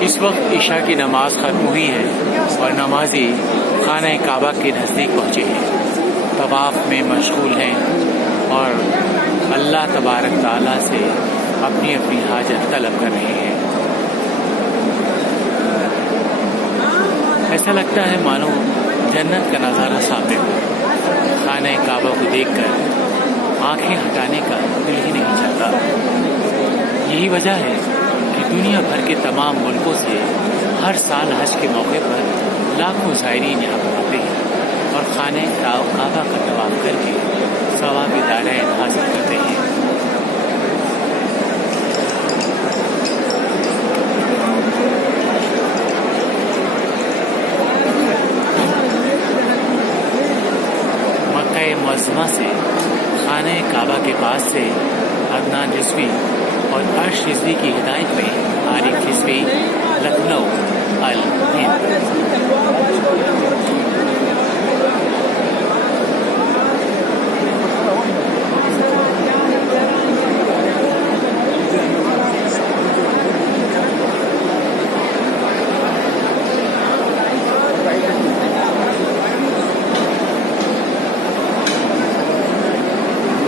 اس وقت عشاء کی نماز ختم ہوئی ہے اور نمازی خانہ کعبہ کے نزدیک پہنچے ہیں، طواف میں مشغول ہیں اور اللہ تبارک تعالیٰ سے اپنی اپنی حاجت طلب کر رہے ہیں۔ ایسا لگتا ہے مانو جنت کا نظارہ سامنے ہو۔ خانہ کعبہ کو دیکھ کر آنکھیں ہٹانے کا دل ہی نہیں چاہتا۔ یہی وجہ ہے کہ دنیا بھر کے تمام ملکوں سے ہر سال حج کے موقع پر لاکھوں زائرین یہاں پر آتے ہیں اور خانہ کعبہ کا طواف کر کے ثواب دارین حاصل کرتے ہیں۔ مکہ معظمہ سے خانہ کعبہ کے پاس سے عدنان رضوی اور عرش رضوی کی ہدایت میں عارف رضوی، لکھنؤ، الہند۔